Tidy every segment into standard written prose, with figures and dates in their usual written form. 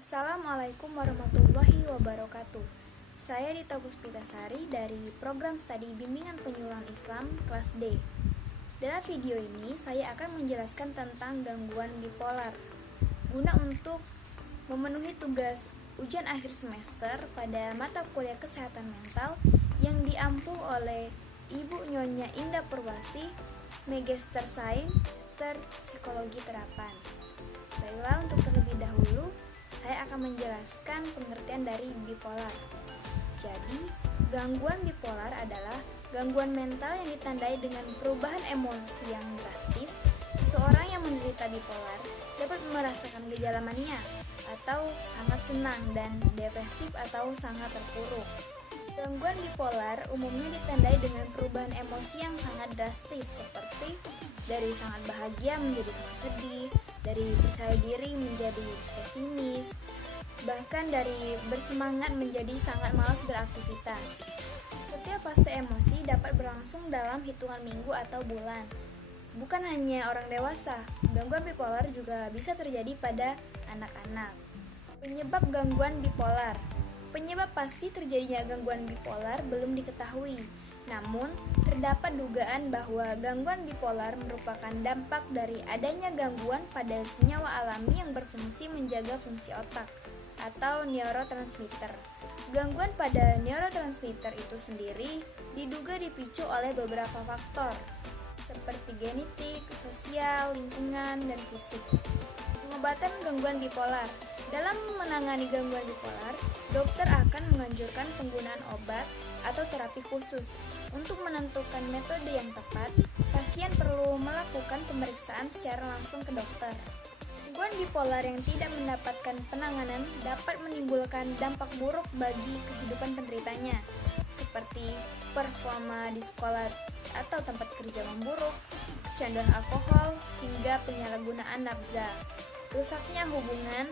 Assalamualaikum warahmatullahi wabarakatuh. Saya Dita Puspitasari dari Program Studi Bimbingan Penyuluhan Islam kelas D. Dalam video ini saya akan menjelaskan tentang gangguan bipolar guna untuk memenuhi tugas ujian akhir semester pada mata kuliah kesehatan mental yang diampu oleh Ibu Nyonya Indah Purwasi, Magister Sains Psikologi Terapan. Baiklah, untuk terlebih dahulu saya akan menjelaskan pengertian dari bipolar. Jadi, gangguan bipolar adalah gangguan mental yang ditandai dengan perubahan emosi yang drastis. Seseorang yang menderita bipolar dapat merasakan gejala mania atau sangat senang dan depresif atau sangat terpuruk. Gangguan bipolar umumnya ditandai dengan perubahan emosi yang sangat drastis, seperti dari sangat bahagia menjadi sangat sedih, dari percaya diri menjadi pesimis, bahkan dari bersemangat menjadi sangat malas beraktivitas. Setiap fase emosi dapat berlangsung dalam hitungan minggu atau bulan. Bukan hanya orang dewasa, gangguan bipolar juga bisa terjadi pada anak-anak. Penyebab gangguan bipolar. Penyebab pasti terjadinya gangguan bipolar belum diketahui. Namun, terdapat dugaan bahwa gangguan bipolar merupakan dampak dari adanya gangguan pada senyawa alami yang berfungsi menjaga fungsi otak atau neurotransmitter. Gangguan pada neurotransmitter itu sendiri diduga dipicu oleh beberapa faktor, seperti genetik, sosial, lingkungan, dan fisik. Pengobatan gangguan bipolar. Dalam menangani gangguan bipolar, dokter akan menganjurkan penggunaan obat atau terapi khusus. Untuk menentukan metode yang tepat, pasien perlu melakukan pemeriksaan secara langsung ke dokter. Gangguan bipolar yang tidak mendapatkan penanganan dapat menimbulkan dampak buruk bagi kehidupan penderitanya, seperti performa di sekolah atau tempat kerja memburuk, kecanduan alkohol, hingga penyalahgunaan nafsa. Rusaknya hubungan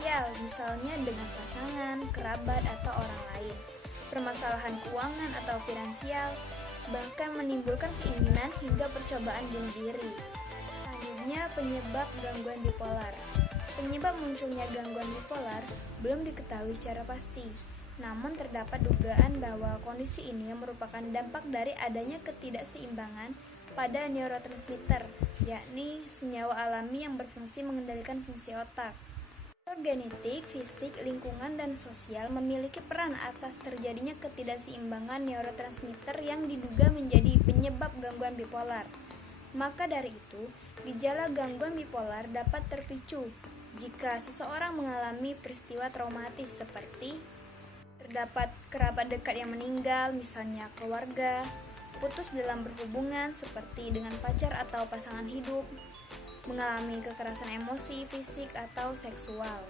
sosial, misalnya dengan pasangan, kerabat, atau orang lain, permasalahan keuangan atau finansial, bahkan menimbulkan keinginan hingga percobaan bunuh diri. Selanjutnya, penyebab gangguan bipolar. Penyebab munculnya gangguan bipolar belum diketahui secara pasti, namun terdapat dugaan bahwa kondisi ini merupakan dampak dari adanya ketidakseimbangan pada neurotransmitter, yakni senyawa alami yang berfungsi mengendalikan fungsi otak. Faktor genetik, fisik, lingkungan, dan sosial memiliki peran atas terjadinya ketidakseimbangan neurotransmitter yang diduga menjadi penyebab gangguan bipolar. Maka dari itu, gejala gangguan bipolar dapat terpicu jika seseorang mengalami peristiwa traumatis seperti terdapat kerabat dekat yang meninggal, misalnya keluarga, putus dalam berhubungan seperti dengan pacar atau pasangan hidup, mengalami kekerasan emosi, fisik, atau seksual.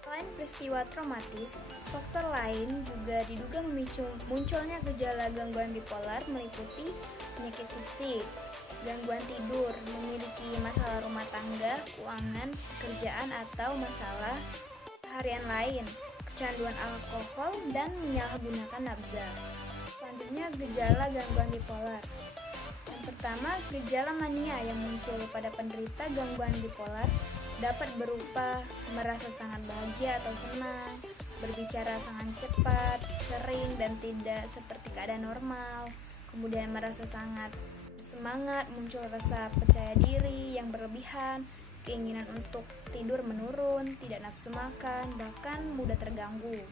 Selain peristiwa traumatis, faktor lain juga diduga memicu munculnya gejala gangguan bipolar meliputi penyakit fisik, gangguan tidur, memiliki masalah rumah tangga, keuangan, kerjaan, atau masalah harian lain, kecanduan alkohol, dan menyalahgunakan nafsa. Selanjutnya, gejala gangguan bipolar. Yang pertama, gejala mania yang muncul pada penderita gangguan bipolar dapat berupa merasa sangat bahagia atau senang, berbicara sangat cepat, sering, dan tidak seperti keadaan normal, kemudian merasa sangat semangat, muncul rasa percaya diri yang berlebihan, keinginan untuk tidur menurun, tidak nafsu makan, bahkan mudah terganggu.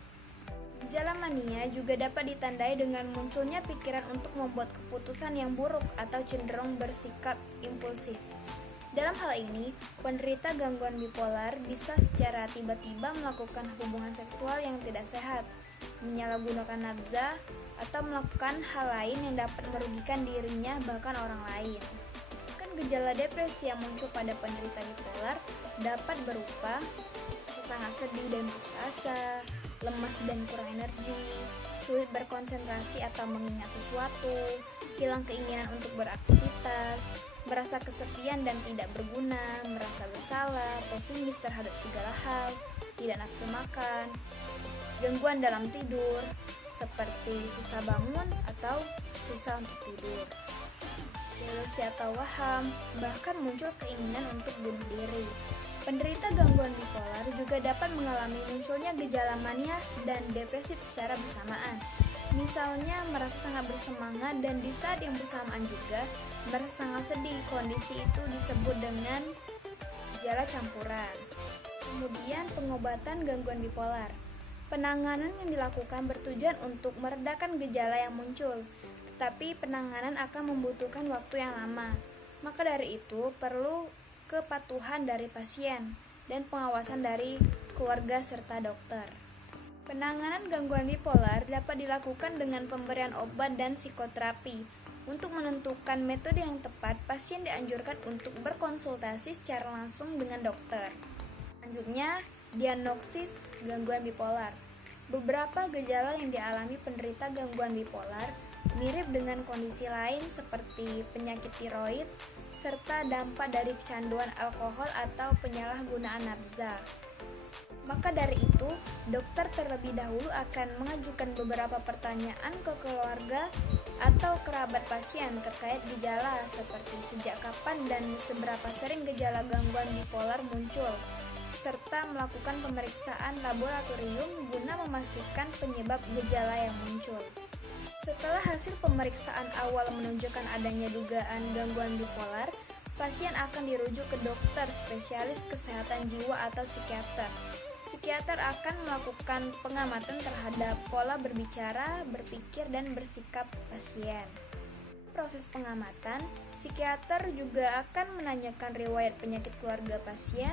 Gejala mania juga dapat ditandai dengan munculnya pikiran untuk membuat keputusan yang buruk atau cenderung bersikap impulsif. Dalam hal ini, penderita gangguan bipolar bisa secara tiba-tiba melakukan hubungan seksual yang tidak sehat, menyalahgunakan nafsa, atau melakukan hal lain yang dapat merugikan dirinya bahkan orang lain. Gejala depresi yang muncul pada penderita bipolar dapat berupa sangat sedih dan putus asa, lemas dan kurang energi, sulit berkonsentrasi atau mengingat sesuatu, hilang keinginan untuk beraktivitas, merasa kesepian dan tidak berguna, merasa bersalah, pesimis terhadap segala hal, tidak nafsu makan, gangguan dalam tidur, seperti susah bangun atau susah untuk tidur, delusi atau waham, bahkan muncul keinginan untuk bunuh diri. Penderita gangguan bipolar juga dapat mengalami munculnya gejala mania dan depresif secara bersamaan. Misalnya merasa sangat bersemangat dan di saat yang bersamaan juga merasa sangat sedih. Kondisi itu disebut dengan gejala campuran. Kemudian pengobatan gangguan bipolar. Penanganan yang dilakukan bertujuan untuk meredakan gejala yang muncul, tetapi penanganan akan membutuhkan waktu yang lama. Maka dari itu perlu kepatuhan dari pasien dan pengawasan dari keluarga serta dokter. Penanganan gangguan bipolar dapat dilakukan dengan pemberian obat dan psikoterapi. Untuk menentukan metode yang tepat, pasien dianjurkan untuk berkonsultasi secara langsung dengan dokter. Selanjutnya, diagnosis gangguan bipolar. Beberapa gejala yang dialami penderita gangguan bipolar mirip dengan kondisi lain seperti penyakit tiroid, serta dampak dari kecanduan alkohol atau penyalahgunaan nafsa. Maka dari itu, dokter terlebih dahulu akan mengajukan beberapa pertanyaan ke keluarga atau kerabat pasien terkait gejala seperti sejak kapan dan seberapa sering gejala gangguan bipolar muncul, serta melakukan pemeriksaan laboratorium guna memastikan penyebab gejala yang muncul. Setelah hasil pemeriksaan awal menunjukkan adanya dugaan gangguan bipolar, pasien akan dirujuk ke dokter spesialis kesehatan jiwa atau psikiater. Psikiater akan melakukan pengamatan terhadap pola berbicara, berpikir, dan bersikap pasien. Proses pengamatan, psikiater juga akan menanyakan riwayat penyakit keluarga pasien,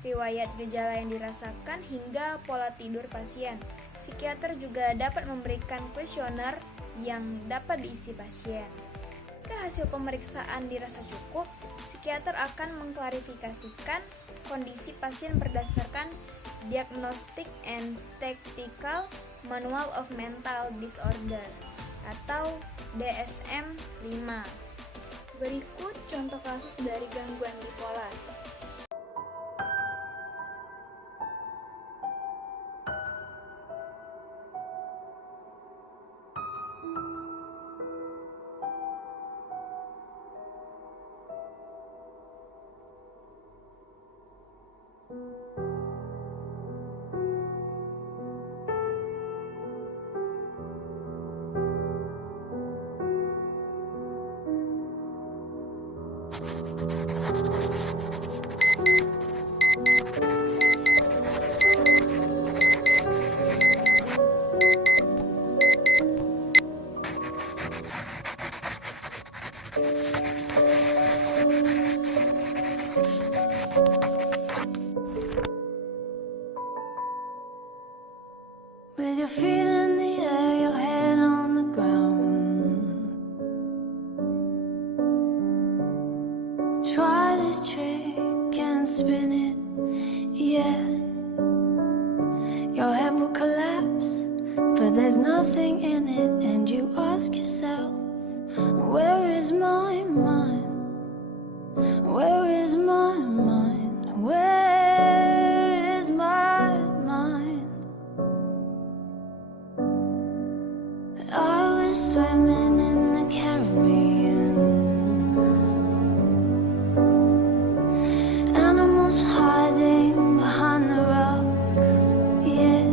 riwayat gejala yang dirasakan, hingga pola tidur pasien. Psikiater juga dapat memberikan kuesioner yang dapat diisi pasien. Jika hasil pemeriksaan dirasa cukup, psikiater akan mengklarifikasikan kondisi pasien berdasarkan Diagnostic and Statistical Manual of Mental Disorder atau DSM-5. Berikut contoh kasus dari gangguan bipolar. With your feet in the air, your head on the ground. Try this trick and spin it, yeah. Your head will collapse, but there's nothing in it. And you ask yourself, where is my mind? Where is my mind? Where is my mind? I was swimming in the Caribbean. Animals hiding behind the rocks, yeah.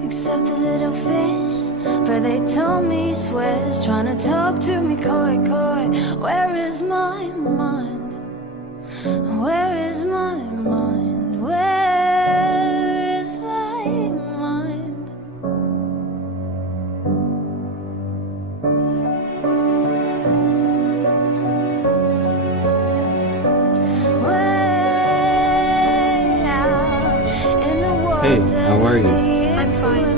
Except the little fish, but they told me he swears, trying to talk to me coy, coy. Where is my mind? Where is my mind? Where is my mind? Way out in the water. Hey, how are you? I'm fine.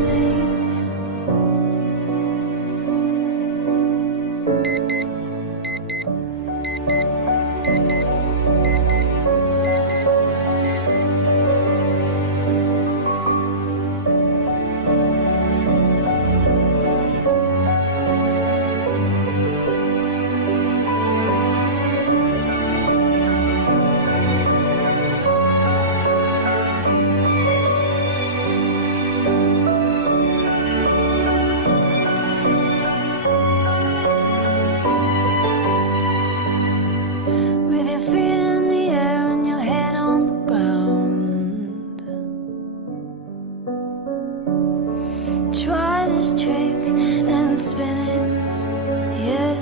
try this trick and spin it, yeah.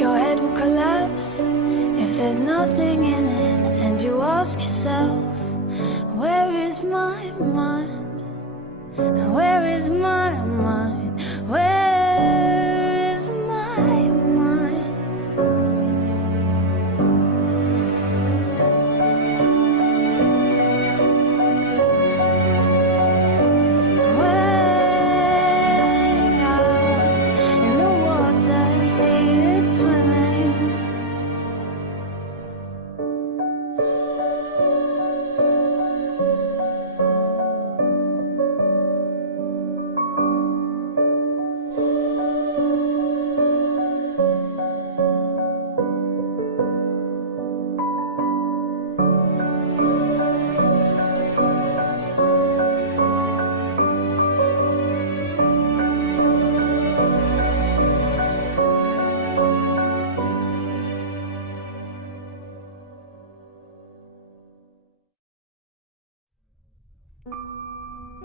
Your head will collapse if there's nothing in it, and you ask yourself, where is my mind? Where is my mind? Where is my mind? Way out in the water, see it swimming.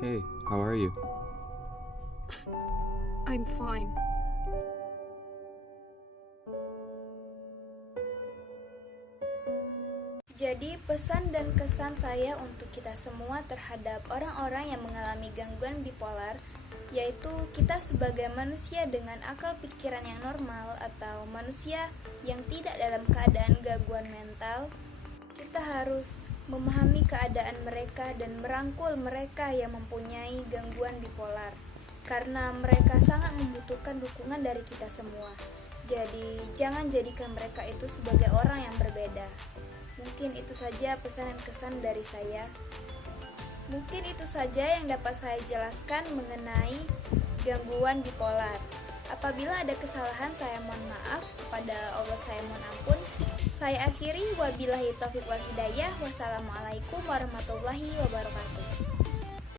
Hey, how are you? I'm fine. Jadi pesan dan kesan saya untuk kita semua terhadap orang-orang yang mengalami gangguan bipolar, yaitu kita sebagai manusia dengan akal pikiran yang normal atau manusia yang tidak dalam keadaan gangguan mental, kita harus memahami keadaan mereka dan merangkul mereka yang mempunyai gangguan bipolar, karena mereka sangat membutuhkan dukungan dari kita semua. Jadi jangan jadikan mereka itu sebagai orang yang berbeda. Mungkin itu saja pesan dan kesan dari saya. Mungkin itu saja yang dapat saya jelaskan mengenai gangguan bipolar. Apabila ada kesalahan, saya mohon maaf. Kepada Allah saya mohon ampun. Saya akhiri, wabillahi taufiq wal hidayah. Wassalamualaikum warahmatullahi wabarakatuh.